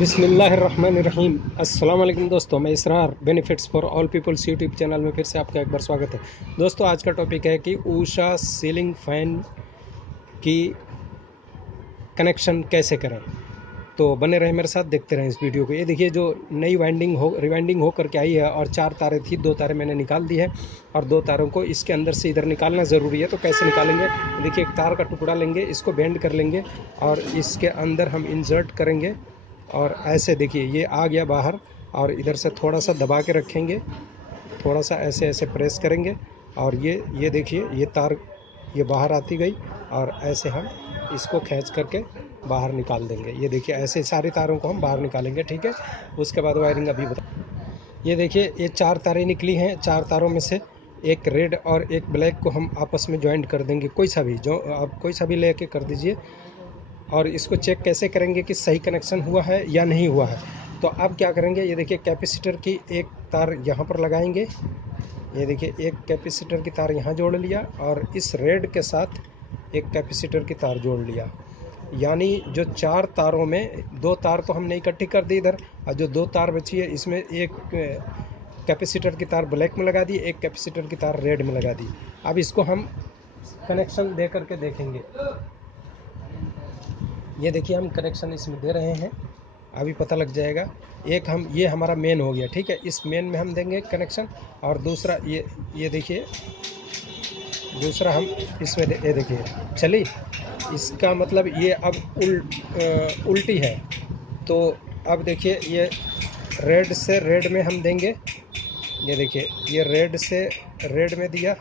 बिस्मिल्लाहिर्रहमानिर्रहीम। अस्सलाम वालेकुम दोस्तों, मैं Israr benefits for all peoples YouTube channel में फिर से आपका एक बार स्वागत है। दोस्तों, आज का टॉपिक है कि ऊषा सीलिंग फ़ैन की कनेक्शन कैसे करें। तो बने रहें मेरे साथ, देखते रहें इस वीडियो को। ये देखिए, जो नई रिवाइंडिंग हो करके आई है और 4 तारें थी, 2 तारें मैंने निकाल दी है और 2 तारों को इसके अंदर से इधर निकालना ज़रूरी है। तो कैसे निकालेंगे, देखिए, एक तार का टुकड़ा लेंगे, इसको बेंड कर लेंगे और इसके अंदर हम इंसर्ट करेंगे और ऐसे देखिए ये आ गया बाहर। और इधर से थोड़ा सा दबा के रखेंगे, थोड़ा सा ऐसे ऐसे प्रेस करेंगे और ये देखिए ये तार ये बाहर आती गई और ऐसे हम इसको खींच करके बाहर निकाल देंगे। ये देखिए ऐसे सारी तारों को हम बाहर निकालेंगे, ठीक है। उसके बाद वायरिंग अभी बता। ये देखिए ये 4 तारें निकली हैं। 4 तारों में से एक रेड और एक ब्लैक को हम आपस में ज्वाइंट कर देंगे। कोई सा भी जो आप कोई सा भी लेके कर दीजिए। और इसको चेक कैसे करेंगे कि सही कनेक्शन हुआ है या नहीं हुआ है। तो अब क्या करेंगे, ये देखिए कैपेसिटर की एक तार यहाँ पर लगाएंगे। ये देखिए एक कैपेसिटर की तार यहाँ जोड़ लिया और इस रेड के साथ एक कैपेसिटर की तार जोड़ लिया। यानी जो 4 तारों में 2 तार तो हमने इकट्ठी कर दी इधर, और जो 2 तार बची है इसमें एक कैपेसिटर की तार ब्लैक में लगा दी, एक कैपेसिटर की तार रेड में लगा दी। अब इसको हम कनेक्शन दे करके देखेंगे। ये देखिए हम कनेक्शन इसमें दे रहे हैं, अभी पता लग जाएगा। एक हम ये हमारा मेन हो गया, ठीक है। इस मेन में हम देंगे कनेक्शन और दूसरा ये देखिए दूसरा हम इसमें ये देखिए चली। इसका मतलब ये अब उल्टी है। तो अब देखिए ये रेड से रेड में हम देंगे। ये देखिए ये रेड से रेड में दिया।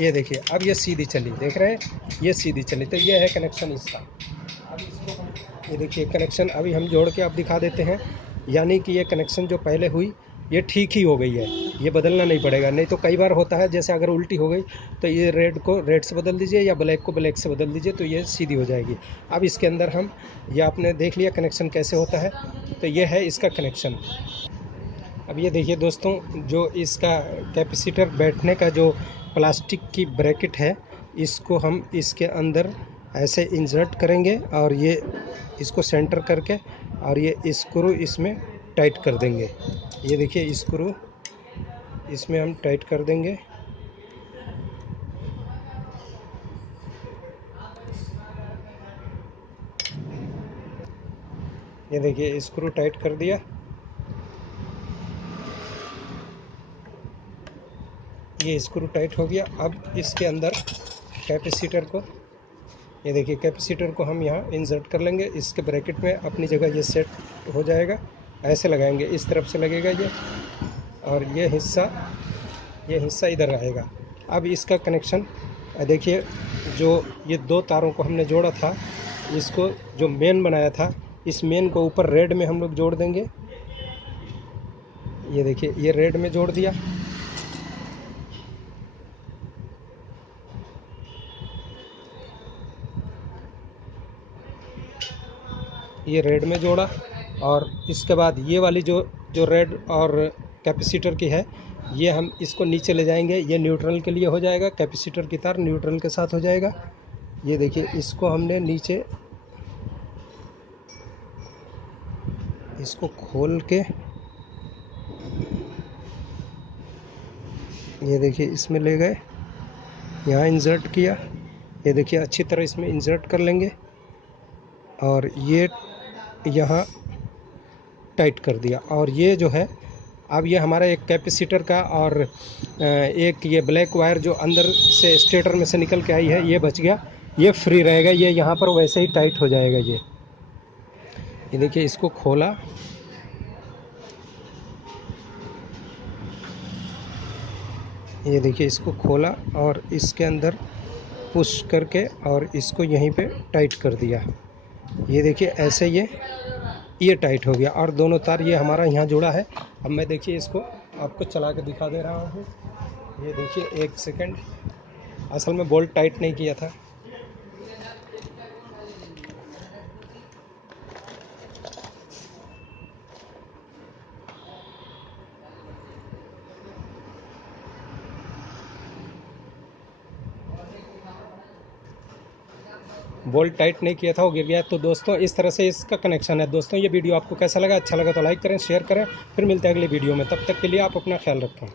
ये देखिए अब ये सीधी चली, देख रहे हैं, ये सीधी चली। तो ये है कनेक्शन इसका। अब इसको हम ये देखिए कनेक्शन अभी हम जोड़ के अब दिखा देते हैं। यानी कि ये कनेक्शन जो पहले हुई ये ठीक ही हो गई है, ये बदलना नहीं पड़ेगा। नहीं तो कई बार होता है, जैसे अगर उल्टी हो गई तो ये रेड को रेड से बदल दीजिए या ब्लैक को ब्लैक से बदल दीजिए, तो ये सीधी हो जाएगी। अब इसके अंदर हम ये आपने देख लिया कनेक्शन कैसे होता है। तो ये है इसका कनेक्शन। अब ये देखिए दोस्तों, जो इसका कैपेसिटर बैठने का जो प्लास्टिक की ब्रैकेट है, इसको हम इसके अंदर ऐसे इंसर्ट करेंगे और ये इसको सेंटर करके और ये स्क्रू इसमें टाइट कर देंगे। ये देखिए स्क्रू इसमें हम टाइट कर देंगे। ये देखिए स्क्रू टाइट कर दिया। ये स्क्रू टाइट हो गया। अब इसके अंदर कैपेसिटर को ये देखिए कैपेसिटर को हम यहाँ इंसर्ट कर लेंगे। इसके ब्रैकेट में अपनी जगह ये सेट हो जाएगा। ऐसे लगाएंगे, इस तरफ से लगेगा ये, और ये हिस्सा इधर आएगा। अब इसका कनेक्शन देखिए, जो ये 2 तारों को हमने जोड़ा था, इसको जो मेन बनाया था, इस मेन को ऊपर रेड में हम लोग जोड़ देंगे। ये देखिए ये रेड में जोड़ दिया। ये रेड में जोड़ा और इसके बाद ये वाली जो जो रेड और कैपेसिटर की है, ये हम इसको नीचे ले जाएंगे। ये न्यूट्रल के लिए हो जाएगा, कैपेसिटर की तार न्यूट्रल के साथ हो जाएगा। ये देखिए इसको हमने नीचे इसको खोल के ये देखिए इसमें ले गए, यहाँ इंसर्ट किया। ये देखिए अच्छी तरह इसमें इंसर्ट कर लेंगे और ये यहाँ टाइट कर दिया। और ये जो है, अब ये हमारा एक कैपेसिटर का और एक ये ब्लैक वायर जो अंदर से स्टेटर में से निकल के आई है, ये बच गया। ये फ्री रहेगा, ये यहाँ पर वैसे ही टाइट हो जाएगा। ये देखिए इसको खोला। ये देखिए इसको खोला और इसके अंदर पुश करके और इसको यहीं पे टाइट कर दिया। ये देखिए ऐसे ये टाइट हो गया और दोनों तार ये हमारा यहाँ जुड़ा है। अब मैं देखिए इसको आपको चला के दिखा दे रहा हूँ। ये देखिए एक सेकंड, असल में बोल्ट टाइट नहीं किया था। बोल्ट टाइट नहीं किया था, वो गिर गया। तो दोस्तों इस तरह से इसका कनेक्शन है। दोस्तों ये वीडियो आपको कैसा लगा? अच्छा लगा तो लाइक करें, शेयर करें। फिर मिलते हैं अगली वीडियो में, तब तक के लिए आप अपना ख्याल रखें।